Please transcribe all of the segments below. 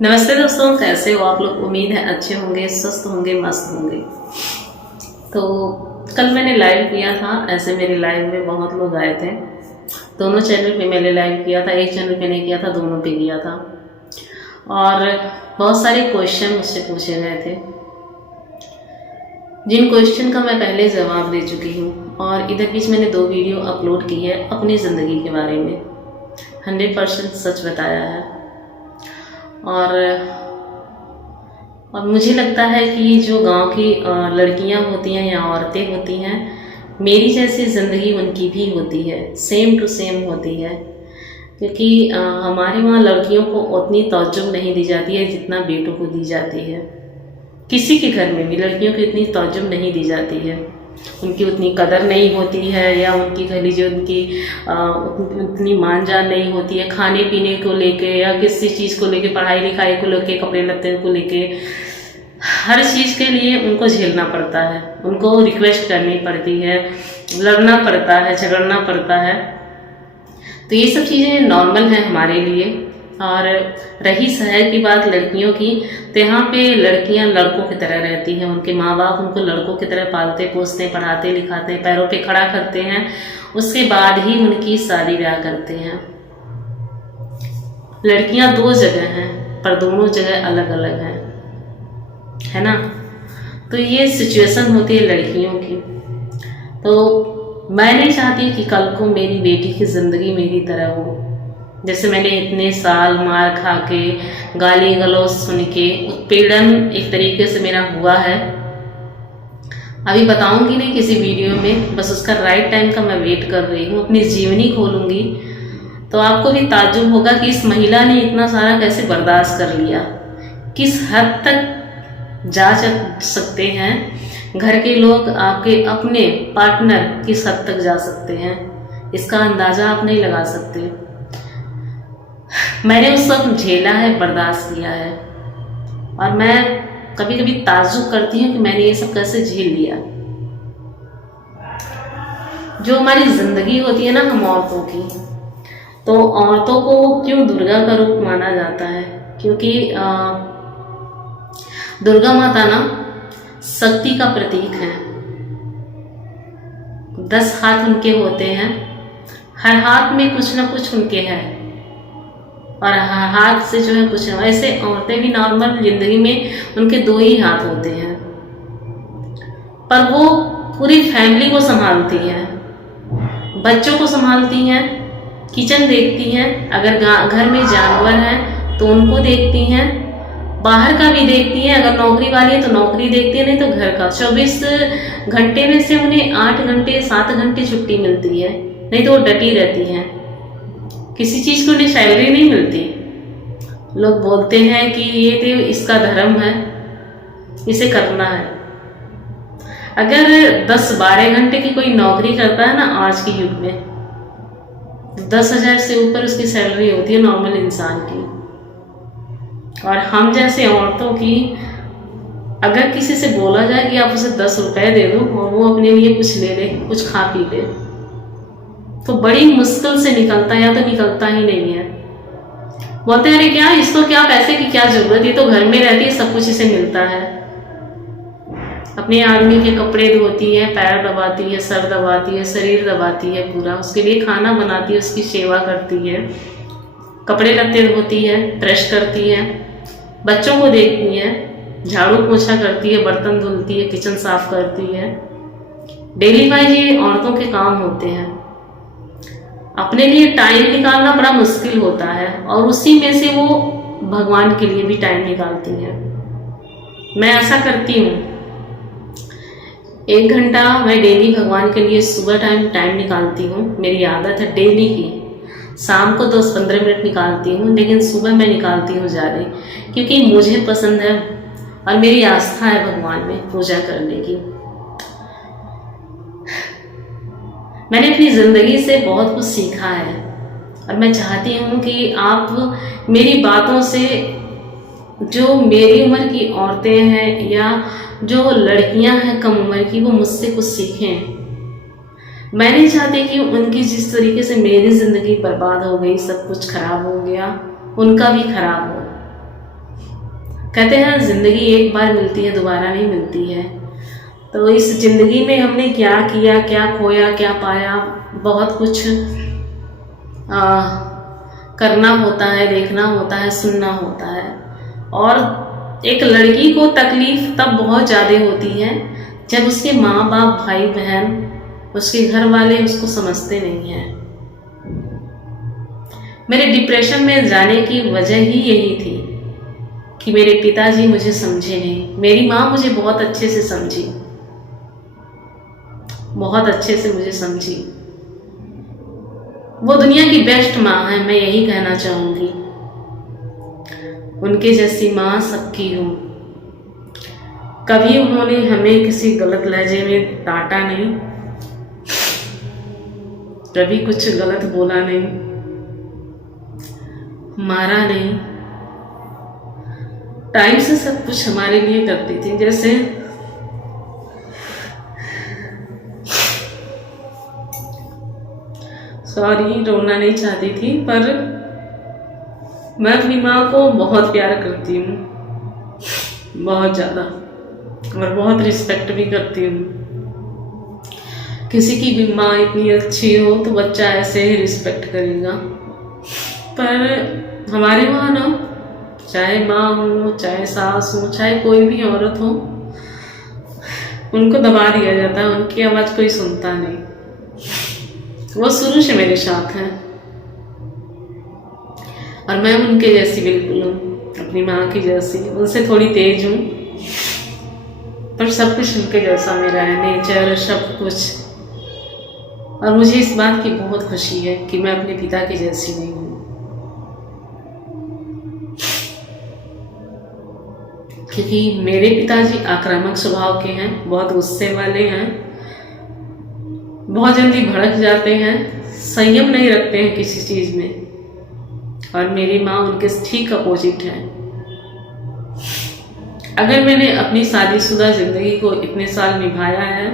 नमस्ते दोस्तों, कैसे हो आप लोग। उम्मीद है अच्छे होंगे, स्वस्थ होंगे, मस्त होंगे। तो कल मैंने लाइव किया था। ऐसे मेरे लाइव में बहुत लोग आए थे। दोनों चैनल पे मैंने लाइव किया था, एक चैनल पे नहीं किया था, दोनों पे किया था। और बहुत सारे क्वेश्चन मुझसे पूछे गए थे, जिन क्वेश्चन का मैं पहले जवाब दे चुकी हूँ। और इधर बीच मैंने 2 वीडियो अपलोड की है अपनी ज़िंदगी के बारे में। 100% सच बताया है। और मुझे लगता है कि जो गांव की लड़कियां होती हैं या औरतें होती हैं, मेरी जैसी ज़िंदगी उनकी भी होती है, सेम टू सेम होती है। क्योंकि हमारे वहाँ लड़कियों को उतनी तवज्जो नहीं दी जाती है जितना बेटों को दी जाती है। किसी के घर में भी लड़कियों को इतनी तवज्जो नहीं दी जाती है, उनकी उतनी कदर नहीं होती है, या उनकी घर जो उनकी उतनी मान जान नहीं होती है खाने पीने को लेके, या किसी चीज़ को लेके, पढ़ाई लिखाई को लेके, कपड़े लत्ते को लेके। हर चीज़ के लिए उनको झेलना पड़ता है, उनको रिक्वेस्ट करनी पड़ती है, लड़ना पड़ता है, झगड़ना पड़ता है। तो ये सब चीज़ें नॉर्मल हैं हमारे लिए। और रही शहर की बात लड़कियों की, तो यहाँ पे लड़कियाँ लड़कों की तरह रहती हैं। उनके माँ बाप उनको लड़कों की तरह पालते पोसते, पढ़ाते लिखाते, पैरों पे खड़ा करते हैं। उसके बाद ही उनकी शादी ब्याह करते हैं। लड़कियाँ 2 जगह हैं, पर दोनों जगह अलग अलग हैं, है ना। तो ये सिचुएशन होती है लड़कियों की। तो मैं नहीं चाहती कि कल को मेरी बेटी की ज़िंदगी मेरी तरह हो। जैसे मैंने इतने साल मार खा के, गाली गलौज सुन के, उत्पीड़न एक तरीके से मेरा हुआ है। अभी बताऊंगी नहीं किसी वीडियो में, बस उसका राइट टाइम का मैं वेट कर रही हूँ। अपनी जीवनी खोलूंगी तो आपको भी ताज्जुब होगा कि इस महिला ने इतना सारा कैसे बर्दाश्त कर लिया। किस हद तक जा सकते हैं घर के लोग, आपके अपने पार्टनर किस हद तक जा सकते हैं, इसका अंदाज़ा आप नहीं लगा सकते। मैंने उस सब झेला है, बर्दाश्त किया है। और मैं कभी कभी ताज्जुब करती हूँ कि मैंने ये सब कैसे झेल लिया। जो हमारी ज़िंदगी होती है ना हम औरतों की, तो औरतों को क्यों दुर्गा का रूप माना जाता है? क्योंकि दुर्गा माता ना शक्ति का प्रतीक है। 10 हाथ उनके होते हैं, हर हाथ में कुछ ना कुछ उनके है, और हर हाथ से जो है कुछ है। ऐसे औरतें भी नॉर्मल जिंदगी में उनके 2 ही हाथ होते हैं, पर वो पूरी फैमिली को संभालती हैं, बच्चों को संभालती हैं, किचन देखती हैं, अगर घर में जानवर हैं तो उनको देखती हैं, बाहर का भी देखती हैं, अगर नौकरी वाली है तो नौकरी देखती है, नहीं तो घर का। 24 घंटे में से उन्हें 8 घंटे 7 घंटे छुट्टी मिलती है, नहीं तो वो डटी रहती हैं। किसी चीज़ को उन्हें सैलरी नहीं मिलती। लोग बोलते हैं कि ये तो इसका धर्म है, इसे करना है। अगर 10-12 घंटे की कोई नौकरी करता है ना आज के युग में, 10,000 से ऊपर उसकी सैलरी होती है नॉर्मल इंसान की। और हम जैसे औरतों की अगर किसी से बोला जाए कि आप उसे 10 रुपए दे दो और वो अपने लिए कुछ ले ले, कुछ खा पी ले, तो बड़ी मुश्किल से निकलता है, या तो निकलता ही नहीं है। बोलते हैं अरे क्या इसको, क्या पैसे की क्या जरूरत, ये तो घर में रहती है, सब कुछ इसे मिलता है। अपने आदमी के कपड़े धोती है, पैर दबाती है, सर दबाती है, शरीर दबाती है पूरा, उसके लिए खाना बनाती है, उसकी सेवा करती है, कपड़े लत्ते धोती है, ब्रश करती है, बच्चों को देखती है, झाड़ू पोछा करती है, बर्तन धुलती है, किचन साफ करती है। डेली वाइज ये औरतों के काम होते हैं। अपने लिए टाइम निकालना बड़ा मुश्किल होता है, और उसी में से वो भगवान के लिए भी टाइम निकालती हैं। मैं ऐसा करती हूँ, 1 घंटा मैं डेली भगवान के लिए सुबह टाइम निकालती हूँ। मेरी आदत है डेली की। शाम को 10-15 मिनट निकालती हूँ, लेकिन सुबह मैं निकालती हूँ ज़्यादा, क्योंकि मुझे पसंद है और मेरी आस्था है भगवान में पूजा करने की। मैंने अपनी ज़िंदगी से बहुत कुछ सीखा है, और मैं चाहती हूँ कि आप मेरी बातों से, जो मेरी उम्र की औरतें हैं या जो लड़कियां हैं कम उम्र की, वो मुझसे कुछ सीखें। मैं नहीं चाहती कि उनकी जिस तरीके से मेरी ज़िंदगी बर्बाद हो गई, सब कुछ खराब हो गया, उनका भी खराब हो। कहते हैं ज़िंदगी एक बार मिलती है, दोबारा नहीं मिलती है। तो इस ज़िंदगी में हमने क्या किया, क्या खोया, क्या पाया, बहुत कुछ करना होता है, देखना होता है, सुनना होता है। और एक लड़की को तकलीफ़ तब बहुत ज़्यादा होती है जब उसके माँ बाप, भाई बहन, उसके घर वाले उसको समझते नहीं हैं। मेरे डिप्रेशन में जाने की वजह ही यही थी कि मेरे पिताजी मुझे समझे नहीं। मेरी माँ मुझे बहुत अच्छे से समझी, बहुत अच्छे से मुझे समझी। वो दुनिया की बेस्ट माँ है, मैं यही कहना चाहूँगी। उनके जैसी माँ सबकी हो। कभी उन्होंने हमें किसी गलत लहजे में डांटा नहीं, कभी कुछ गलत बोला नहीं, मारा नहीं। टाइम से सब कुछ हमारे लिए करती थी। जैसे सॉरी, रोना नहीं चाहती थी, पर मैं अपनी माँ को बहुत प्यार करती हूँ, बहुत ज़्यादा, और बहुत रिस्पेक्ट भी करती हूँ। किसी की भी माँ इतनी अच्छी हो तो बच्चा ऐसे ही रिस्पेक्ट करेगा। पर हमारे वहाँ ना, चाहे माँ हो, चाहे सास हो, चाहे कोई भी औरत हो, उनको दबा दिया जाता है, उनकी आवाज़ कोई सुनता नहीं। वो शुरू से मेरे साथ हैं और मैं उनके जैसी बिल्कुल हूँ, अपनी माँ की जैसी। उनसे थोड़ी तेज हूँ, पर सब कुछ उनके जैसा मेरा है, नेचर, सब कुछ। और मुझे इस बात की बहुत खुशी है कि मैं अपने पिता की जैसी नहीं हूँ। क्योंकि मेरे पिताजी आक्रामक स्वभाव के हैं, बहुत गुस्से वाले हैं, बहुत जल्दी भड़क जाते हैं, संयम नहीं रखते हैं किसी चीज़ में। और मेरी माँ उनके ठीक अपोजिट है। अगर मैंने अपनी शादीशुदा ज़िंदगी को इतने साल निभाया है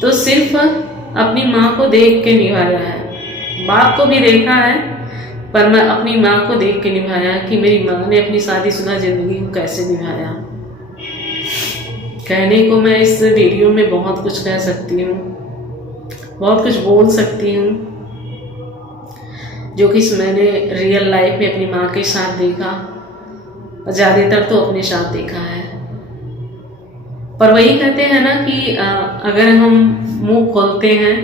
तो सिर्फ अपनी माँ को देख के निभाया है। बाप को भी देखा है, पर मैं अपनी माँ को देख के निभाया कि मेरी माँ ने अपनी शादीशुदा ज़िंदगी को कैसे निभाया। कहने को मैं इस वीडियो में बहुत कुछ कह सकती हूँ, बहुत कुछ बोल सकती हूँ, जो कि मैंने रियल लाइफ में अपनी माँ के साथ देखा, ज़्यादातर तो अपने साथ देखा है। पर वही कहते हैं ना कि अगर हम मुंह खोलते हैं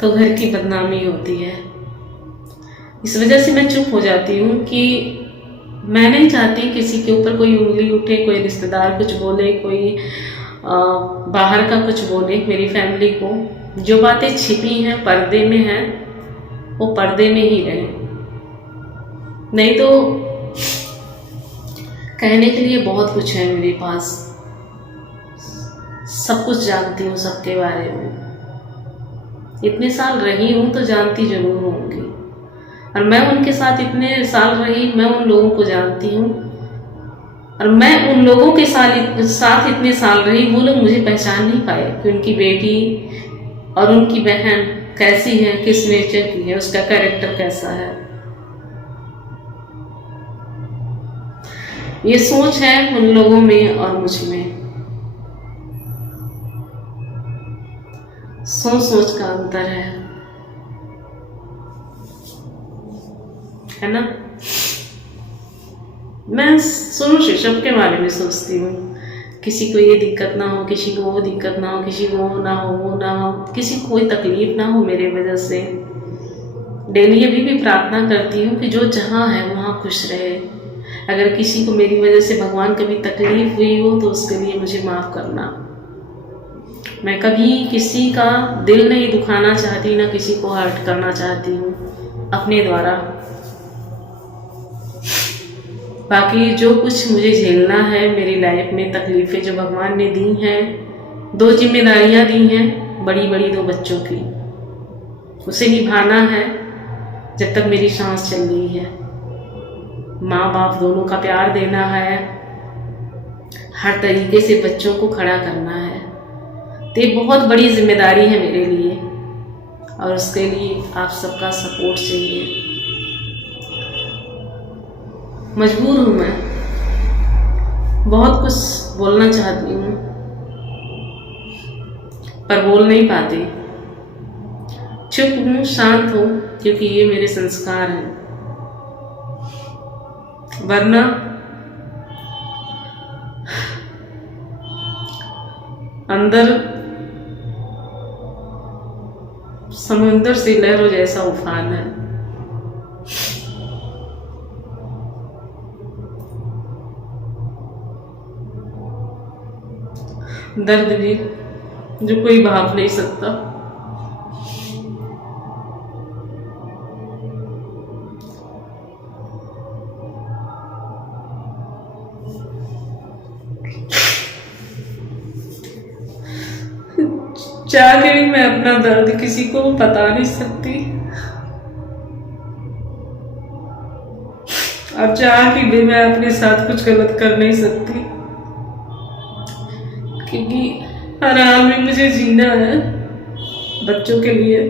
तो घर की बदनामी होती है। इस वजह से मैं चुप हो जाती हूँ कि मैं नहीं चाहती किसी के ऊपर कोई उंगली उठे, कोई रिश्तेदार कुछ बोले, कोई बाहर का कुछ बोले मेरी फैमिली को। जो बातें छिपी हैं, पर्दे में हैं, वो पर्दे में ही रहे। नहीं तो कहने के लिए बहुत कुछ है मेरे पास, सब कुछ जानती हूँ सबके बारे में। इतने साल रही हूँ तो जानती जरूर होंगी, और मैं उनके साथ इतने साल रही, मैं उन लोगों को जानती हूँ। और मैं उन लोगों के साथ इतने साल रही, वो लोग मुझे पहचान नहीं पाए कि उनकी बेटी और उनकी बहन कैसी है, किस नेचर की है, उसका कैरेक्टर कैसा है। ये सोच है उन लोगों में और मुझ में, सोच का अंतर है ना। मैं शुरू से सबके बारे में सोचती हूँ, किसी को ये दिक्कत ना हो, किसी को वो दिक्कत ना हो, किसी को वो ना हो, वो ना हो, किसी को कोई तकलीफ ना हो मेरे वजह से। डेली अभी भी प्रार्थना करती हूँ कि जो जहाँ है वहाँ खुश रहे। अगर किसी को मेरी वजह से भगवान कभी तकलीफ हुई हो तो उसके लिए मुझे माफ़ करना। मैं कभी किसी का दिल नहीं दुखाना चाहती, ना किसी को हर्ट करना चाहती हूँ अपने द्वारा। बाकी जो कुछ मुझे झेलना है मेरी लाइफ में, तकलीफ़ें जो भगवान ने दी हैं, 2 जिम्मेदारियाँ दी हैं बड़ी बड़ी 2 बच्चों की, उसे निभाना है जब तक मेरी सांस चल रही है। माँ बाप दोनों का प्यार देना है, हर तरीके से बच्चों को खड़ा करना है। तो ये बहुत बड़ी जिम्मेदारी है मेरे लिए, और उसके लिए आप सबका सपोर्ट चाहिए। मजबूर हूँ मैं बहुत कुछ बोलना चाहती हूँ पर बोल नहीं पाती। चुप हूँ, शांत हूँ, क्योंकि ये मेरे संस्कार हैं। वरना अंदर समुद्र से लहरों जैसा उफान है। दर्द भी जो कोई भाप नहीं सकता। चाह के भी मैं अपना दर्द किसी को बता नहीं सकती, और चाह के भी मैं अपने साथ कुछ गलत कर नहीं सकती, क्योंकि हर हाल में मुझे जीना है बच्चों के लिए।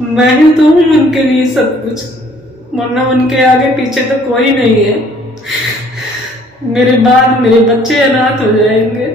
मैं ही तो हूँ उनके लिए सब कुछ, वरना उनके आगे पीछे तो कोई नहीं है। मेरे बाद मेरे बच्चे अनाथ हो जाएंगे।